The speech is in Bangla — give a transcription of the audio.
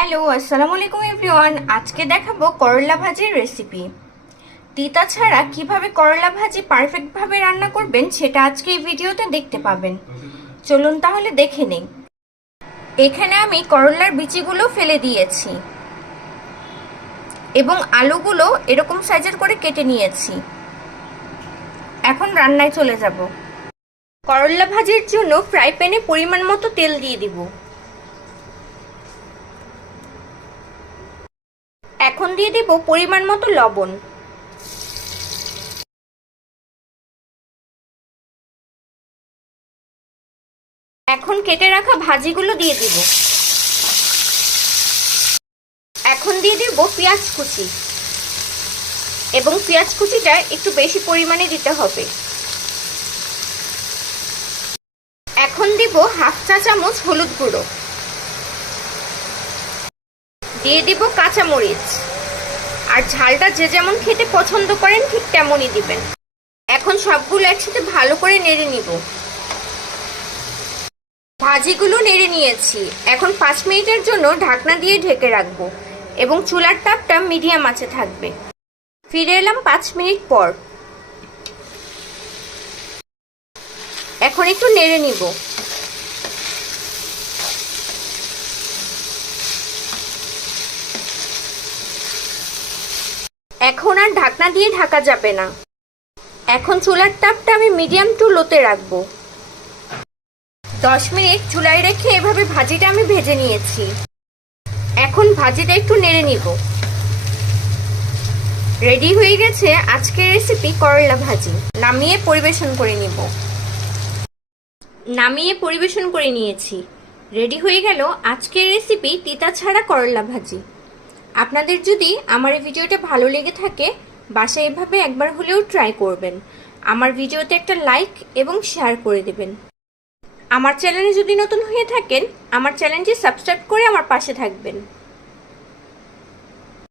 হ্যালো আসসালামু আলাইকুম এভরিওয়ান। আজকে দেখাবো করলা ভাজির রেসিপি তিতা ছাড়া কীভাবে করলা ভাজি পারফেক্টভাবে রান্না করবেন সেটা আজকে এই ভিডিওতে দেখতে পাবেন। চলুন তাহলে দেখে নেই। এখানে আমি করলার বিচিগুলো ফেলে দিয়েছি এবং আলুগুলো এরকম সাইজের করে কেটে নিয়েছি। এখন রান্নায় চলে যাব। করলা ভাজির জন্য ফ্রাই প্যানে পরিমাণ মতো তেল দিয়ে দিব। এখন দিয়ে দেব পরিমাণ মতো লবণ। এখন কেটে রাখা ভাজিগুলো দিয়ে দিব। এখন দিয়ে দেব পেঁয়াজ কুচি। এবং পেঁয়াজ কুচিটা একটু বেশি পরিমাণে দিতে হবে। এখন দিব হাফ চা চামচ হলুদ গুঁড়ো। দিয়ে দিব কাঁচামরিচ। আর ঝালটা যে যেমন খেতে পছন্দ করেন, ঠিক তেমনই দিবেন। এখন সবগুলো একসাথে ভালো করে নেড়ে নিব। ভাজিগুলো নেড়ে নিয়েছি। এখন পাঁচ মিনিটের জন্য ঢাকনা দিয়ে ঢেকে রাখব এবং চুলার তাপটা মিডিয়াম আছে থাকবে। ফিরে এলাম পাঁচ মিনিট পর। এখন একটু নেড়ে নিব। এখন আর ঢাকনা দিয়ে ঢাকা যাবে না। এখন চুলার তাপটা আমি মিডিয়াম টু লোতে রাখব। দশ মিনিট চুলায় রেখে এভাবে ভাজিটা আমি ভেজে নিয়েছি। এখন ভাজিটা একটু নেড়ে নিব। রেডি হয়ে গেছে আজকের রেসিপি করলা ভাজি। নামিয়ে পরিবেশন করে নিব। নামিয়ে পরিবেশন করে নিয়েছি। রেডি হয়ে গেল আজকের রেসিপি তিতা ছাড়া করলা ভাজি। আপনাদের যদি আমার এই ভিডিওটা ভালো লেগে থাকে বাসা এভাবে একবার হলেও ট্রাই করবেন। আমার ভিডিওতে একটা লাইক এবং শেয়ার করে দেবেন। আমার চ্যানেলে যদি নতুন হয়ে থাকেন, আমার চ্যানেলটি সাবস্ক্রাইব করে আমার পাশে থাকবেন।